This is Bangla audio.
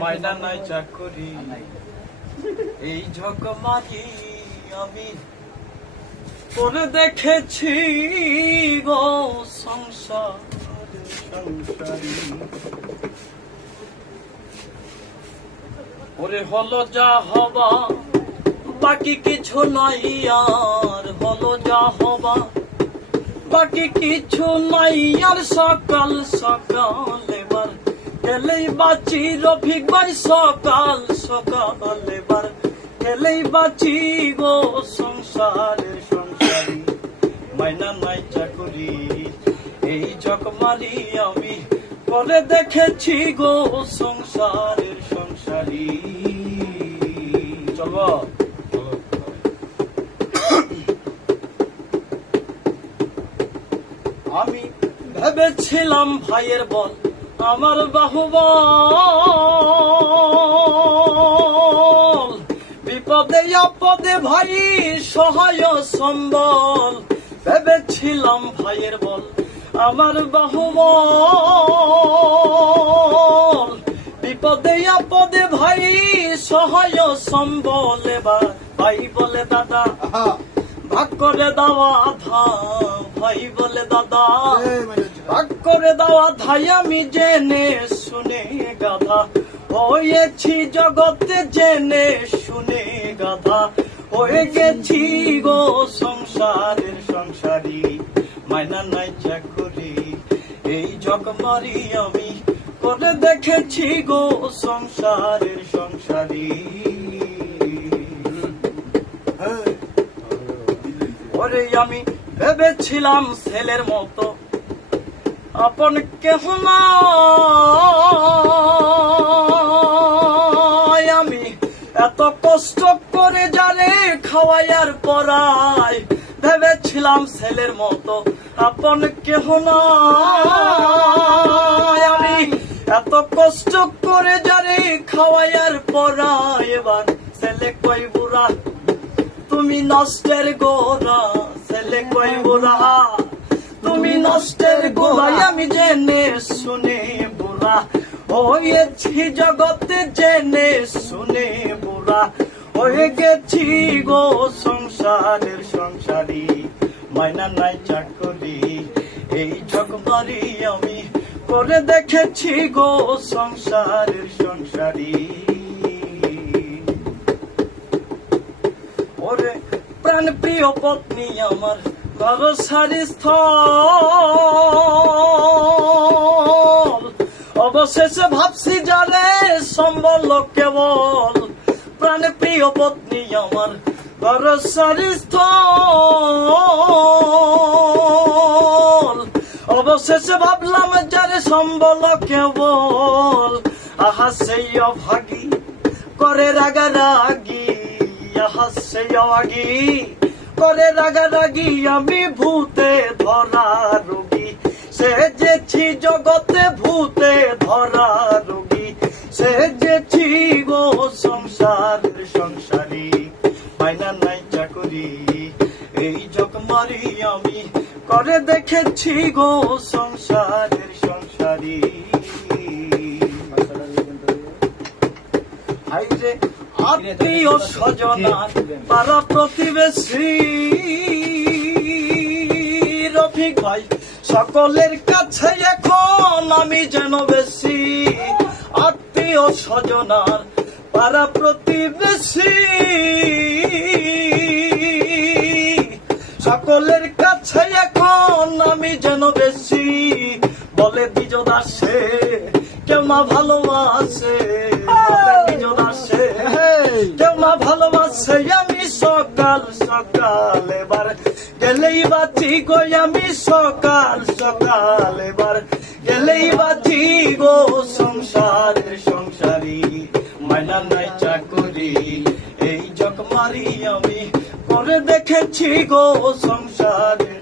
মাইনা নাই চাকরি এই ঝকমারি আমি করে দেখেছি গো সংসারী ওরে হলো যা হবা বাকি কিছু নাই আর হলো যা হবা বাকি কিছু নাই আর সকাল সকাল এবার গেলেই বাঁচি রফিক ভাই সকাল সকাল এবার গেলেই বাঁচি গো সংসারী মাইনা নাই চাকরি এই ঝকমারি আমি করে দেখেছি গো সংসারী চলো আমি ভেবেছিলাম ভাইয়ের বল আমার বাহুবল বিপদে আপদে ভাই সহায় সম্বল ভেবেছিলাম ভাইয়ের বল আমার বাহুবল বিপদে আপদে ভাই সহায় সম্বল এবার ভাই বলে দাদা ভাগ করে দেওয়া আধা ভাই বলে দাদা ভাগ করে দেওয়া ধাই আমি জেনে শুনে গাধা হয়েছি জগতে জেনে শুনে গাধা হয়ে গেছি গো সংসারী মাইনা নাই চাকরি এই ঝকমারি আমি করে দেখেছি গো সংসারী ওরে আমি ভেবেছিলাম ছেলের মতো আপন কেহ নাই আমি এত কষ্ট করে জানে খাওয়াইয়ার পরাই ভেবেছিলাম ছেলের মতো আপন কেহ নাই আমি এত কষ্ট করে জানে খাওয়াইয়ার পরাই এবার ছেলে কই বুড়া তুমি নষ্টের গোড়া ছেলে কই বুড়া তুমি নষ্টের গোড়া আমি জেনে শুনে বুড়া হয়েছি জগতে জেনে শুনে বুড়া হয়ে গেছি গো সংসারী মাইনা নাই চাকরি এই ঝকমারি আমি করে দেখেছি গো সংসারী ওরে প্রাণ প্রিয় পত্নী আমার ভরসারি স্থল অবশেষে ভাবছি জানে সম্বল কেবল প্রাণ প্রিয় পত্নী আমার ভরসারি স্থল অবশেষে ভাবলাম যারে সম্বল কেবল আহা সেই অভাগী করে রাগারাগি আহা সেই অভাগী করে রাগারাগি আমি ভূতে ধরা রোগী সেজেছি জগতে ভূতে ধরা রোগী সেজেছি গো সংসারী মাইনা নাই চাকরি এই ঝকমারি আমি করে দেখেছি গো সংসারী হাইরে আত্মীয় স্বজনার পাড়া প্রতিবেশী রফিক ভাই সকলের কাছে এখন আমি যেন বেশি আত্মীয় স্বজনার পাড়া প্রতিবেশী সকলের কাছে এখন আমি যেন বেশি বলে বিজয় দাসে কেউ না ভালোবাসে বিজয় দাসে কেউ না ভালোবাসে আমি সকাল এবার গেলেই বাঁচি গো আমি সকাল এবার গেলেই বাঁচি গো সংসারী মাইনা নাই চাকরি এই ঝকমারি আমি করে দেখেছি গো সংসারী